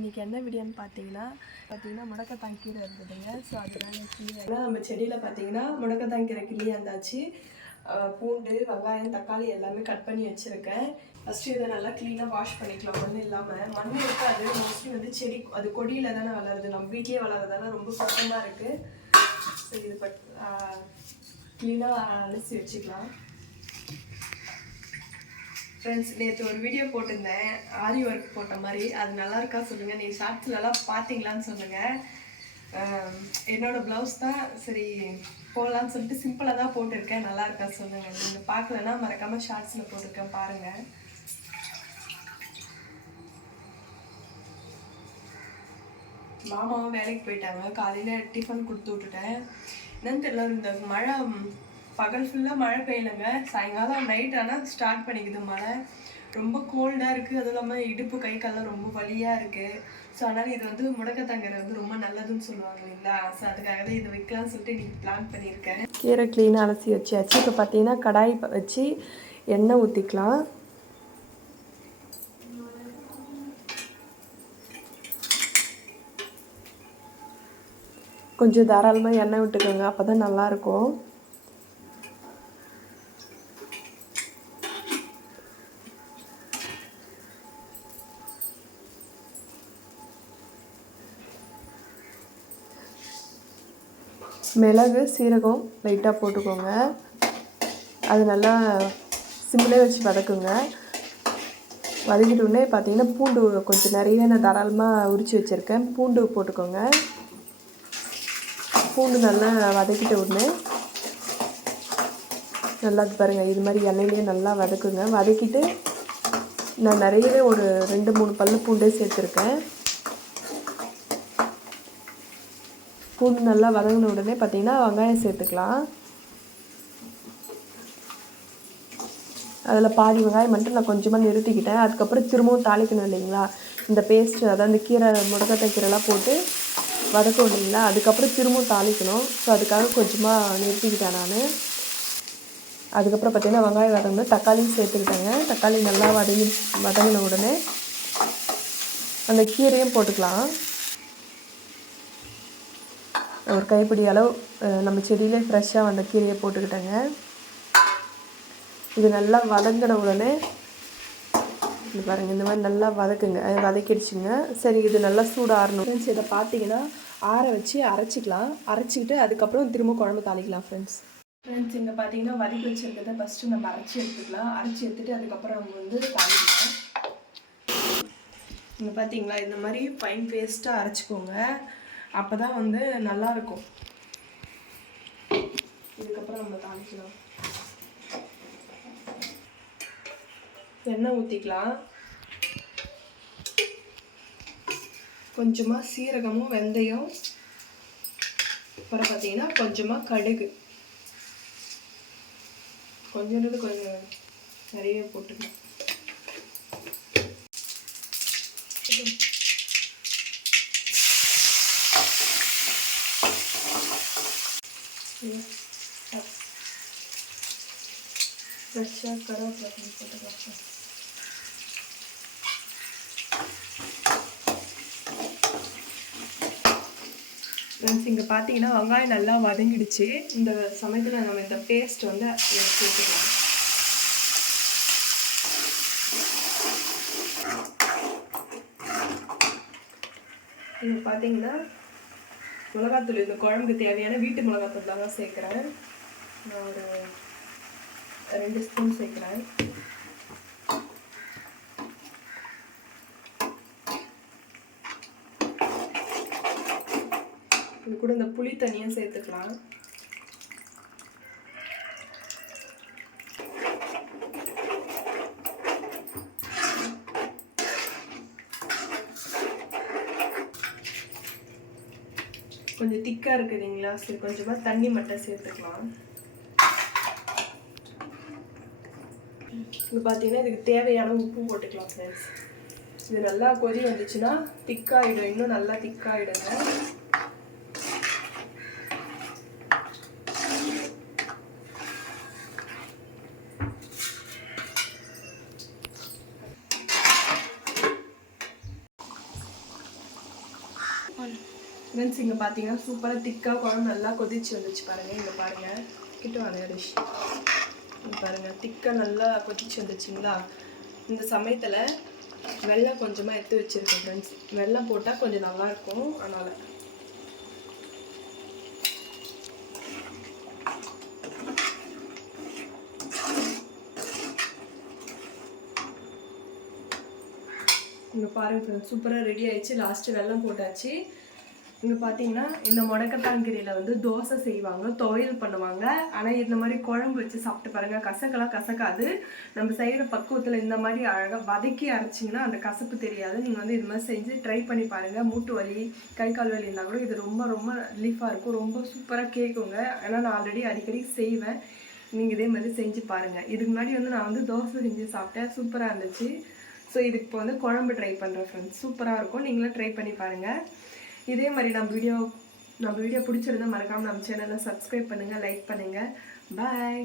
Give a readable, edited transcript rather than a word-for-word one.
இன்றைக்கி என்ன வீடியோன்னு பார்த்தீங்கன்னா முடக்கத்தான் கீரை இருந்ததுங்க. ஸோ அதனால கீரை நம்ம செடியில் பார்த்தீங்கன்னா முடக்கத்தான் கீரை கிளியாக இருந்தாச்சு. பூண்டு, வெங்காயம், தக்காளி எல்லாமே கட் பண்ணி வச்சுருக்கேன். ஃபஸ்ட்டு இதை நல்லா க்ளீனாக வாஷ் பண்ணிக்கலாம். மண் இல்லாமல். மண் இருக்காது, மோஸ்ட்லி வந்து செடி அது கொடியில் தானே வளருது, நம்ம வீட்லேயே வளர்றதால ரொம்ப சுத்தமாக இருக்குது. ஸோ இது க்ளீனாக அலசி வச்சுக்கலாம். ஃப்ரெண்ட்ஸ், நேற்று ஒரு வீடியோ போட்டிருந்தேன் ஆரி ஒர்க் போட்ட மாதிரி. அது நல்லா இருக்கா சொல்லுங்கள். நீ ஷார்ட்ஸ்லலாம் பார்த்தீங்களான்னு சொல்லுங்கள். என்னோடய ப்ளவுஸ் தான் சரி போடலான்னு சொல்லிட்டு சிம்பிளாக தான் போட்டிருக்கேன். நல்லா இருக்கா சொல்லுங்கள். நீங்கள் பார்க்கலன்னா மறக்காமல் ஷார்ட்ஸில் போட்டிருக்கேன், பாருங்கள். மாமாவும் வேலைக்கு போயிட்டாங்க. காலையில் டிஃபன் கொடுத்து விட்டுட்டேன். என்னன்னு தெரியல, இந்த மழை பகல் ஃபுல்லாக மழை பெய்யலைங்க. சாயங்காலம் நைட் ஆனால் ஸ்டார்ட் பண்ணிக்குது மழை. ரொம்ப கோல்டாக இருக்குது. அதுவும் இல்லாமல் இடுப்பு கை கால்லாம் ரொம்ப வலியாக இருக்குது. ஸோ அதனால் இது வந்து முடக்கத்தாங்கரை வந்து ரொம்ப நல்லதுன்னு சொல்லுவாங்க இல்லைங்களா. ஸோ அதுக்காக தான் இதை வைக்கலாம்னு சொல்லிட்டு இன்றைக்கி பிளான் பண்ணியிருக்கேன். கீரை க்ளீனாக அலசி வச்சாச்சு. இப்போ பார்த்தீங்கன்னா கடாய் வச்சு எண்ணெய் ஊற்றிக்கலாம். கொஞ்சம் தாராளமாக எண்ணெய் விட்டுக்கோங்க, அப்போ தான் நல்லாயிருக்கும். மிளகு, சீரகம் லைட்டாக போட்டுக்கோங்க. அது நல்லா சிம்மிலே வச்சு வதக்குங்க. வதக்கிட்டோடனே பார்த்தீங்கன்னா பூண்டு கொஞ்சம் நிறைய நான் தாராளமாக உரித்து வச்சுருக்கேன். பூண்டு போட்டுக்கோங்க. பூண்டு நல்லா வதக்கிட்ட உடனே நல்லா பாருங்கள், இது மாதிரி எண்ணெயிலேயே நல்லா வதக்குங்க. வதக்கிட்டு நான் நிறையவே ஒரு 2-3 பல்லு பூண்டே சேர்த்துருக்கேன். பூண்டு நல்லா வதங்கின உடனே பார்த்தீங்கன்னா வெங்காயம் சேர்த்துக்கலாம். அதில் பாதி வெங்காயம் மட்டும் நான் கொஞ்சமாக நிறுத்திக்கிட்டேன். அதுக்கப்புறம் திரும்பவும் தாளிக்கணும் இல்லைங்களா. இந்த பேஸ்ட்டு, அதாவது இந்த கீரை முடக்கத்தான் கீரைலாம் போட்டு வதக்கும் இல்லைங்களா, அதுக்கப்புறம் திரும்பவும் தாளிக்கணும். ஸோ அதுக்காக கொஞ்சமாக நிறுத்திக்கிட்டேன் நான். அதுக்கப்புறம் பார்த்திங்கன்னா வெங்காயம் வதங்கணும், தக்காளியும் சேர்த்துக்கிட்டேங்க. தக்காளி நல்லா வதங்கின உடனே அந்த கீரையும் போட்டுக்கலாம். ஒரு கைப்பிடி அளவு நம்ம செடியிலே ஃப்ரெஷ்ஷாக வந்த கீரையை போட்டுக்கிட்டேங்க. இது நல்லா வதங்கின உடனே இது பாருங்கள், இந்த மாதிரி நல்லா வதக்குங்க. வதக்கிடுச்சுங்க. சரி, இது நல்லா சூடாகணும். ஃப்ரெண்ட்ஸ், இதை பார்த்தீங்கன்னா ஆற வச்சு அரைச்சிக்கலாம். அரைச்சிக்கிட்டு அதுக்கப்புறம் திரும்ப குழம்பு தாளிக்கலாம். ஃப்ரெண்ட்ஸ், இங்கே பார்த்தீங்கன்னா வதக்கி வச்சுருக்கிறத ஃபஸ்ட்டு நம்ம அரைச்சி எடுத்துக்கலாம். அரைச்சி எடுத்துகிட்டு அதுக்கப்புறம் நம்ம வந்து தாளிக்கலாம். இங்கே பார்த்தீங்களா, இந்த மாதிரி ஃபைன் பேஸ்ட்டாக அரைச்சிக்கோங்க. அப்போ தான் வந்து நல்லாயிருக்கும். இதுக்கப்புறம் நம்ம தாளிக்கலாம். எண்ணெய் ஊற்றிக்கலாம். கொஞ்சமாக சீரகமும் வெந்தயம், அப்புறம் பார்த்தீங்கன்னா கொஞ்சமாக கடுகு, கொஞ்சம் நிறைய போட்டுக்கலாம். ஃப்ரெஷ்ஷாக கருவேப்பிலை போட்டுக்கலாம். ஃப்ரெண்ட்ஸ், இங்கே பார்த்தீங்கன்னா வெங்காயம் நல்லா வதங்கிடுச்சு. இந்த சமயத்தில் நம்ம இந்த பேஸ்ட் வந்து சேர்த்துக்கலாம். இது பார்த்தீங்கன்னா மிளகாத்தூள், இந்த குழம்புக்கு தேவையான வீட்டு மிளகாத்தூள் தான் சேர்க்குறேன். நான் ஒரு 2 ஸ்பூன் சேர்க்குறேன். இது கூட இந்த புளி தண்ணியும் சேர்த்துக்கலாம். கொஞ்சம் திக்காக இருக்குதுங்களா, சரி கொஞ்சமாக தண்ணி மட்டும் சேர்த்துக்கலாம். இது பார்த்தீங்கன்னா இதுக்கு தேவையான உப்பு போட்டுக்கலாம். ஃப்ரெண்ட்ஸ், இது நல்லா கொதி வந்துச்சுன்னா திக்காகிடும், இன்னும் நல்லா திக்காகிடுங்க. ஃப்ரெண்ட்ஸ் இங்கே பார்த்தீங்கன்னா சூப்பராக திக்காக குழம்பு நல்லா கொதிச்சு வந்துச்சு பாருங்கள். இங்கே பாருங்கள், கிட்ட வாங்க டிஷ். இங்கே பாருங்கள், திக்காக நல்லா கொதிச்சு வந்துச்சுங்களா. இந்த சமயத்தில் வெல்லம் கொஞ்சமாக எடுத்து வச்சுருக்கேன் ஃப்ரெண்ட்ஸ். வெல்லம் போட்டால் கொஞ்சம் நல்லாயிருக்கும், அதனால். இங்கே பாருங்கள் ஃப்ரெண்ட்ஸ், சூப்பராக ரெடி ஆகிடுச்சு. லாஸ்ட்டு வெல்லம் போட்டாச்சு. இங்கே பார்த்தீங்கன்னா இந்த முடக்கத்தாங்கீரையில் வந்து தோசை செய்வாங்க, துவையல் பண்ணுவாங்க. ஆனால் இந்த மாதிரி குழம்பு வச்சு சாப்பிட்டு பாருங்கள், கசக்கெல்லாம் கசக்காது. நம்ம செய்கிற பக்குவத்தில் இந்த மாதிரி அழகாக வதக்கி அரைச்சிங்கன்னா அந்த கசப்பு தெரியாது. நீங்கள் வந்து இது மாதிரி செஞ்சு ட்ரை பண்ணி பாருங்கள். மூட்டு வலி, கை கால் வலி இருந்தால் கூட இது ரொம்ப ரொம்ப ரிலீஃபாக இருக்கும். ரொம்ப சூப்பராக கேட்குங்க. ஏன்னா நான் ஆல்ரெடி அடிக்கடி செய்வேன். நீங்கள் இதே மாதிரி செஞ்சு பாருங்கள். இதுக்கு முன்னாடி வந்து நான் வந்து தோசை செஞ்சு சாப்பிட்டேன், சூப்பராக இருந்துச்சு. ஸோ இதுக்கு இப்போ வந்து குழம்பு ட்ரை பண்ணுறேன் ஃப்ரெண்ட்ஸ். சூப்பராக இருக்கும், நீங்களும் ட்ரை பண்ணி பாருங்கள். இதே மாதிரி நம்ம வீடியோ பிடிச்சிருந்தா மறக்காமல் நம்ம சேனலை சப்ஸ்கிரைப் பண்ணுங்கள், லைக் பண்ணுங்கள். பாய்.